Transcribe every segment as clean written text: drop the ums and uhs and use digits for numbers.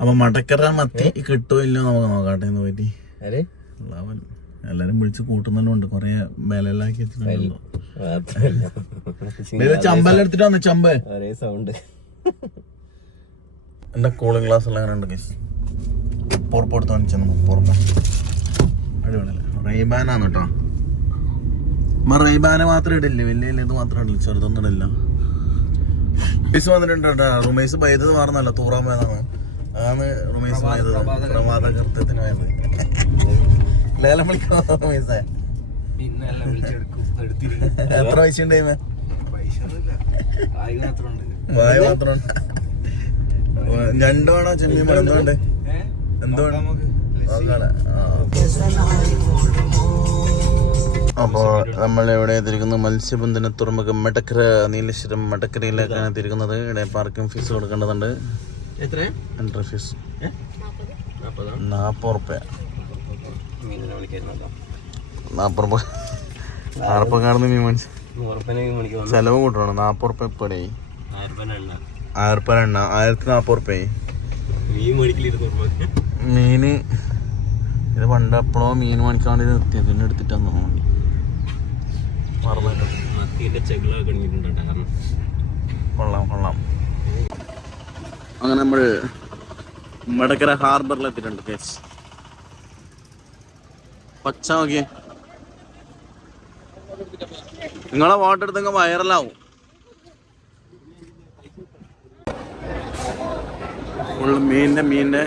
അപ്പൊ മടക്കര മത്തി കിട്ടോ ഇല്ലോ നമുക്ക് നോക്കാട്ടെ എന്ന് പറ്റി. എല്ലാരും വിളിച്ച് കൂട്ടുന്നുണ്ട്. കൊറേ വിലയിലാക്കി വെച്ചിട്ടുണ്ടല്ലോ. ചമ്പെല്ലാം എടുത്തിട്ട് വന്നു. ചമ്പ് സൗണ്ട്. എന്റെ കൂളിംഗ് ഗ്ലാസ് എല്ലാം അങ്ങനെ ഉണ്ട്. പൊറപ്പെടുത്ത് കാണിച്ചു. പൊറപ്പ അടിപൊളിയല്ലേ. റെയ്ബാനാണ് കേട്ടോ. റെയ്ബാന് മാത്രം ഇടില്ല. വലിയ ഇത് മാത്രം ഇടില്ല. ചെറുതൊന്നും ഇടില്ല. റുമേസ് വന്നിട്ടുണ്ട് കേട്ടോ. റുമേസ് പൈതത് മാറുന്നല്ല. തൂറാൻ പോയതാണ്. അതാണ് റുമേസ് പൈതത്. പ്രമാദ കൃത്യത്തിന് പോയത്. ലേലം വിളിക്കണോ റുമേസേ? എത്ര പൈസ ഉണ്ടായി? വായ മാത്രമുണ്ട്. രണ്ടോണോ ചെമ്മീൻ എന്തുകൊണ്ട്? എന്തുകൊണ്ട്? അപ്പോ നമ്മൾ ഇവിടെ എത്തിയിരിക്കുന്നത് മത്സ്യബന്ധന തുറമുഖം മടക്കര, നീലേശ്വരം മടക്കരയിലേക്കാണ് എത്തിയിരിക്കുന്നത്. ഇവിടെ പാർക്കിംഗ് ഫീസ് കൊടുക്കേണ്ടതുണ്ട്. എൻട്രി ഫീസ് 40 റുപ്യ. 40 കാണുന്ന മീൻ മനസ്സിൽ ചെലവ് കൂട്ടണം. 40 റുപ്യ ഇപ്പടിയായി. 1000 റുപ്യ എണ്ണ 1040 റുപ്യായി. മീന് ഇത് പണ്ട് എപ്പോഴോ മീൻ മേടിക്കാൻ വേണ്ടി നിർത്തിയത്. പിന്നെ എടുത്തിട്ടാന്ന് തോന്നുന്നു. കൊള്ളാം കൊള്ളാം. അങ്ങനെ നമ്മള് മടക്കര ഹാർബറിൽ എത്തിയിട്ടുണ്ട്. കേസ് പച്ച നോക്കിയേ. നിങ്ങളെ ഫോട്ടോ എടുത്തെങ്കിൽ വൈറലാവും. ഫുള്ള് മീനിന്റെ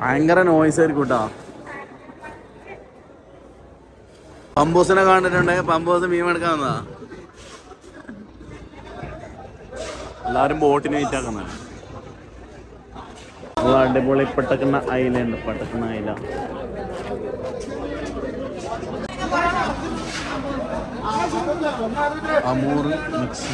ഭയങ്കര നോയ്സ് ആയിരിക്കും കേട്ടോ. പമ്പൂസിനെ കണ്ടിട്ടുണ്ട്. പമ്പൂസ് മീൻ എടുക്കാൻ വന്നതാ. എല്ലാരും ബോട്ടിന് വെയിറ്റാക്കുന്ന അടിപൊളി പെട്ടക്കുന്ന അയിലുണ്ട്. പെട്ടക്കുന്ന അയില അമൂർ മിക്സ്.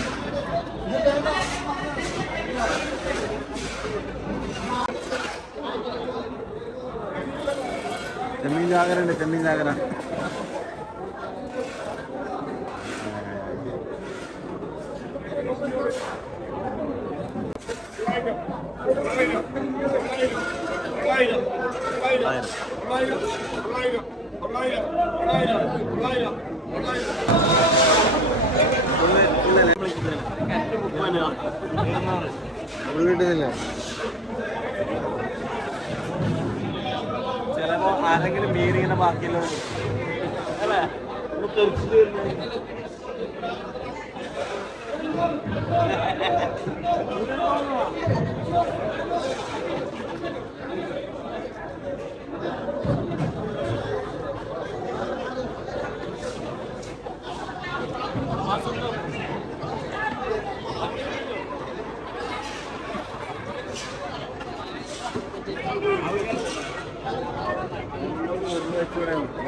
ചെമ്മീൻ ജാഗര ഉണ്ട്. ചെമ്മീൻ ജാഗര ചിലപ്പോ ആരെങ്കിലും മീനിങ്ങനെ ബാക്കിയല്ലോ അല്ലേ.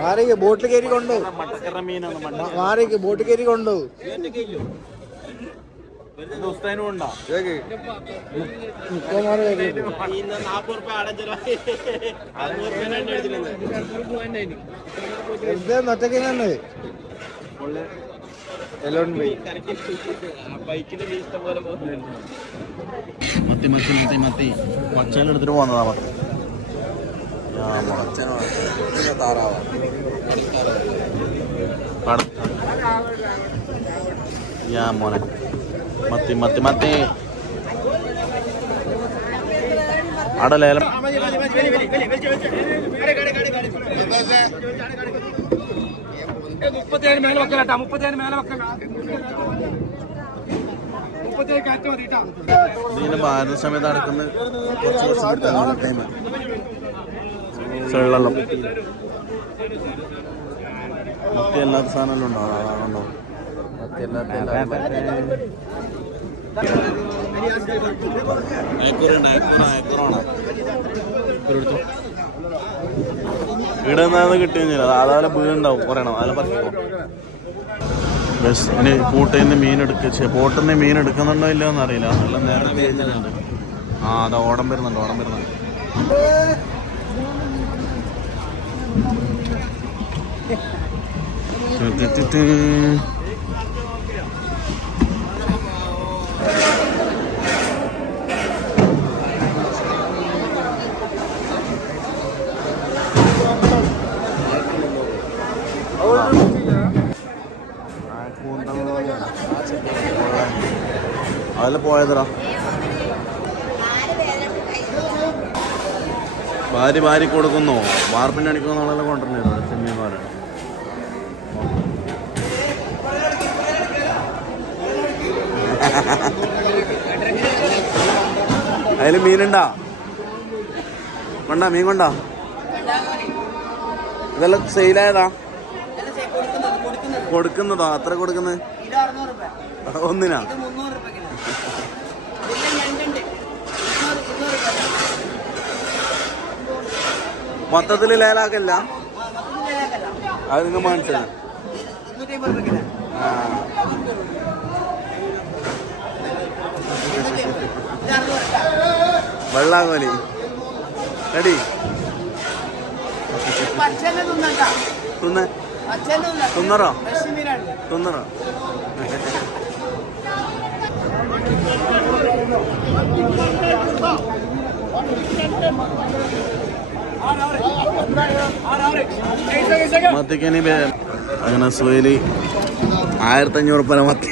മാറിക്ക് ബോട്ടിൽ കയറി കൊണ്ടു. മാറിക്ക് ബോട്ടിൽ കയറി കൊണ്ടു. ഒറ്റക്കാണ് മത്തി മത്തി മത്തി മത്തി പച്ചയിലെടുത്തിട്ട് പോകുന്നതാ. മാത്രം മോനെ മത്തി മത്തി മത്തി അവിടെ ലേലം. ഇതിന് ഭാരത സമയത്ത് നടക്കുന്ന കുറച്ച് ടൈം വെള്ളം മത്തി എല്ലാത്ത സാധനമെല്ലാം ഉണ്ടോ? അതാണോ മത്തി ഇവിടെ നിന്നാന്ന് കിട്ടിയെന്നില്ല. അതുപോലെ വീടുണ്ടാവും കുറയണം. അതിൽ പറിക്കണം. ബസ് ഇനി കൂട്ടയിൽ നിന്ന് മീൻ എടുക്കുക. ബോട്ടിൽ നിന്ന് മീൻ എടുക്കുന്നുണ്ടോ ഇല്ലയോ എന്നറിയില്ല. എല്ലാം നേരത്തെ കഴിഞ്ഞിട്ടുണ്ട്. അതാ ഓടം വരുന്നുണ്ട്. ഓടം വരുന്നുണ്ട്. അതെല്ലാം പോയതടാ. ഭാര്യ കൊടുക്കുന്നോ വാർപ്പിൻ്റെ അടിക്കുന്ന ആളെല്ലാം കൊണ്ടുവരുന്നത് ചെമ്മീന്മാരാണ്. അതിൽ മീനുണ്ടാ? കൊണ്ടാ മീൻ കൊണ്ടാ? ഇതെല്ലാം സെയിലായതാ? കൊടുക്കുന്നതോ? അത്ര കൊടുക്കുന്നത് ഒന്നിനാ? മൊത്തത്തിൽ ലേലാക്കല്ല? അത് നിങ്ങൾ മനസ്സിലാ? വെള്ളാകോലി റെഡി തുന്നറോ? തുന്നറോ? മത്തിക്കനി അങ്ങനെ സുഹേലി 1500 റുപ്യ മത്തി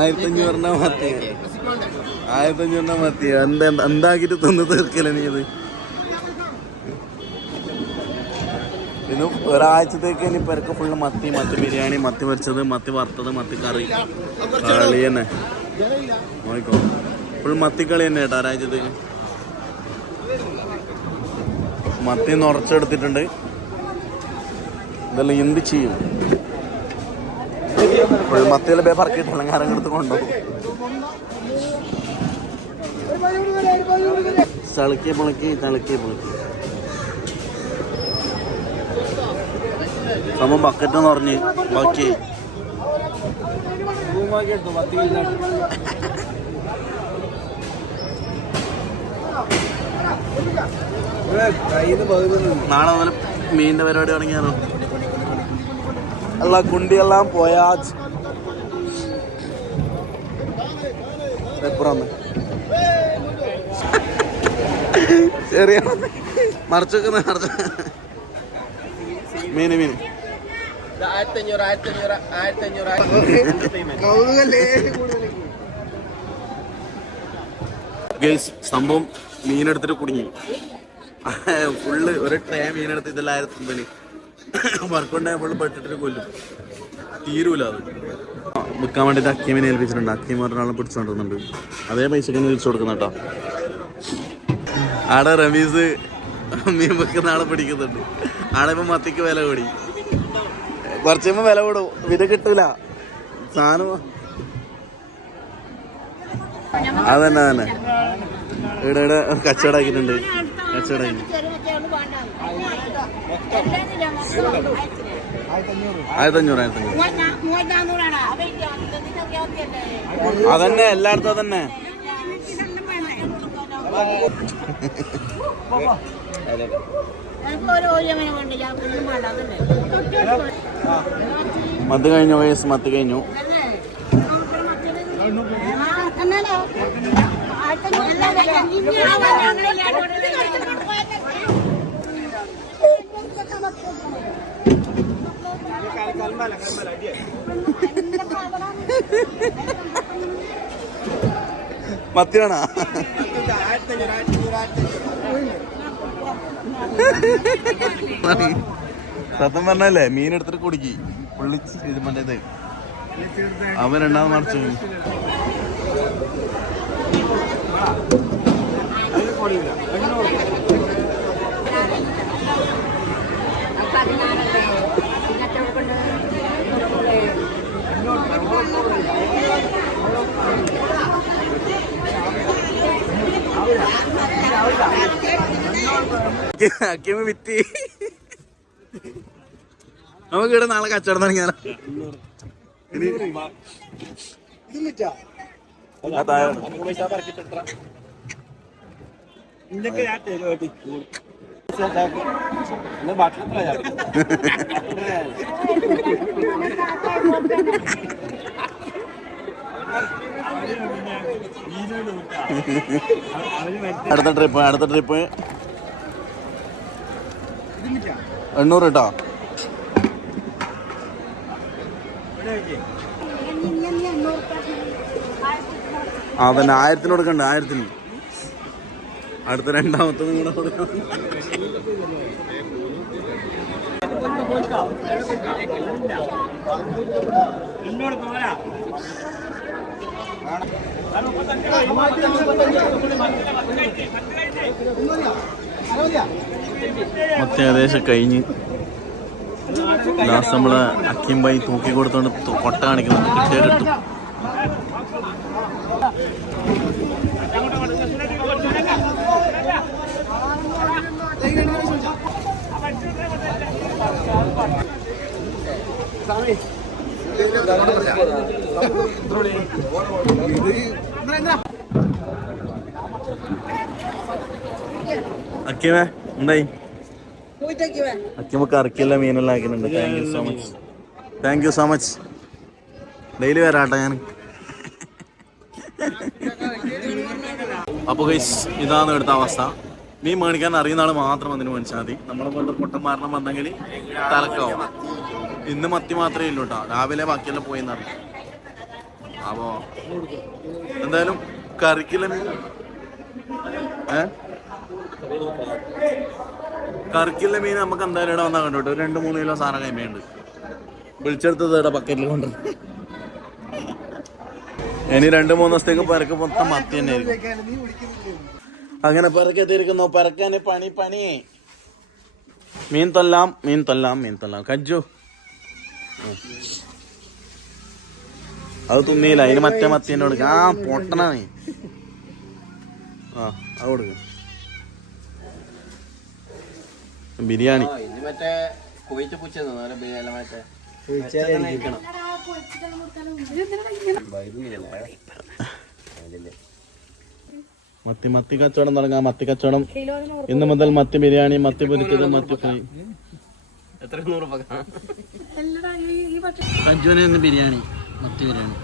1500 മത്തി 1500 മത്തി എന്താക്കിട്ട് തിന്ന് തീർക്കല നീ ഇത്? ഇന്ന് ഒരാഴ്ചത്തേക്ക് ഇനി പെരക്ക് ഫുള്ള് മത്തി ബിരിയാണി, മത്തി പൊരിച്ചത്, മത്തി വറുത്തത്, മത്തി കറി, കളി തന്നെ നോക്കോ. ഫുൾ മത്തിക്കളി തന്നെ കേട്ടോ ഒരാഴ്ചത്തേക്ക്. മത്തി നിറച്ചെടുത്തിട്ടുണ്ട്. ഇതെല്ലാം എന്ത് ചെയ്യും? ഫുൾ മത്തിയെല്ലാം പേപ്പറക്കിയിട്ടുള്ള കരം എടുത്ത് കൊണ്ടുപോകും. ചളുക്കി പൊളുക്കി സംഭവം ബക്കറ്റ് നിറഞ്ഞ് ബാക്കി നാളെ മുതൽ മീനിന്റെ പരിപാടി തുടങ്ങിയാലോ? അല്ല കുണ്ടിയെല്ലാം പോയാ ചെറിയ മറിച്ചൊക്കെ മീന് 1500 സംഭവം മീനെടുത്തിട്ട് കുടുങ്ങി. ഫുള്ള് ഒരു ട്രേ മീനെടുത്ത് ഇതെല്ലാം 1500 വർക്കുണ്ടായ ഫുള്ള് പെട്ടിട്ട് കൊല്ലും, തീരൂല അത്. വിൽക്കാൻ വേണ്ടിയിട്ട് അക്കീമിനെ ഏൽപ്പിച്ചിട്ടുണ്ട്. അക്കീം ഒരാളെ പിടിച്ചോണ്ടിരുന്നുണ്ട്. അതേ പൈസക്ക് തിരിച്ചു കൊടുക്കുന്ന കേട്ടോ. ആടെ റമീസ് മീൻ വെക്കുന്ന ആളെ പിടിക്കുന്നുണ്ട്. ആടെ ഇപ്പം മത്തിക്ക് വില കൂടി, കുറച്ച് കഴിയുമ്പോൾ വില കൂടും, വില കിട്ടൂല സാധനം. അതന്നെ ഇവിടെ കച്ചവടാക്കിയിട്ടുണ്ട്. 1500 അതന്നെ എല്ലായിടത്തും അതന്നെ. മത്ത് കഴിഞ്ഞു വയസ്സ്, മത്ത് കഴിഞ്ഞു. മത്തി വേണ? സത്യം പറഞ്ഞല്ലേ മീനെടുത്തിട്ട് കുടുക്കി പൊള്ളിച്ച് ഇത് മറ്റേത് അവൻ രണ്ടാമത് മറിച്ചു. വിറ്റി നമുക്ക് ഇവിടെ നാളെ കച്ചവടം തുടങ്ങിയാലോ? അടുത്ത ട്രിപ്പ് 800 കേട്ടോ. അതന്നെ 1000 കൊടുക്കണ്ട 1000. അടുത്ത രണ്ടാമത്തതും കൂടെ കൊടുക്കണം. മൊത്തം ഏകദേശം കഴിഞ്ഞ് ലാസ്റ്റ് നമ്മള് അക്കിംബായി തൂക്കി കൊടുത്തോണ്ട് കൊട്ട കാണിക്കുന്നുണ്ട്. കിട്ടിയാൽ കിട്ടും. അക്കിമേ എന്തായി? അക്കിമൊക്കെ ഇറക്കിയുള്ള മീനെല്ലാം ആക്കുന്നുണ്ട്. Thank you so much. Daily വരാട്ടെ ഞാൻ. അപ്പോൾ ഗൈസ് ഇതാണ് ഇവിടുത്തെ അവസ്ഥ. മീൻ മേടിക്കാൻ അറിയുന്ന ആൾ മാത്രം അതിന് മേടിച്ചാൽ മതി. നമ്മളെ കൊണ്ട് പൊട്ടന്മാരണം വന്നെങ്കിൽ തലക്കാവും. ഇന്ന് മത്തി മാത്രമേ ഉള്ളൂ കേട്ടോ. രാവിലെ ബാക്കിയെല്ലാം പോയി എന്നറിയാം. അപ്പോൾ എന്തായാലും കറിക്കുള്ള മീൻ കറിക്കുള്ള മീൻ നമുക്ക് എന്തായാലും ഇവിടെ വന്നാൽ കണ്ടോട്ടെ. ഒരു 2-3 കിലോ സാധനം കൈമയുണ്ട്. വിളിച്ചെടുത്തത് ഇവിടെ ബക്കറ്റിൽ കൊണ്ട്. ഇനി 2-3 ദിവസത്തേക്ക് പരക്ക് മൊത്തം മത്തി തന്നെ ആയിരിക്കും. അങ്ങനെ പരക്കെത്തിയിരിക്കുന്നു. പരക്കാന് പണി. മീൻ തൊല്ലാം കജ്ജു. അത് തുന്നിയില്ല. അതിന് മറ്റേ മത്തി തന്നെ കൊടുക്ക. പൊട്ടണ നീ. അത് കൊടുക്ക. ബിരിയാണി മത്തി കച്ചവടം തുടങ്ങാം. മത്തി കച്ചവടം ഇന്ന് മുതൽ. മത്തി ബിരിയാണി, മത്തി പൊരിച്ചത്, മത്തി ഫ്രൈ. കജ്ജുവിന് ബിരിയാണി, മത്തി ബിരിയാണി.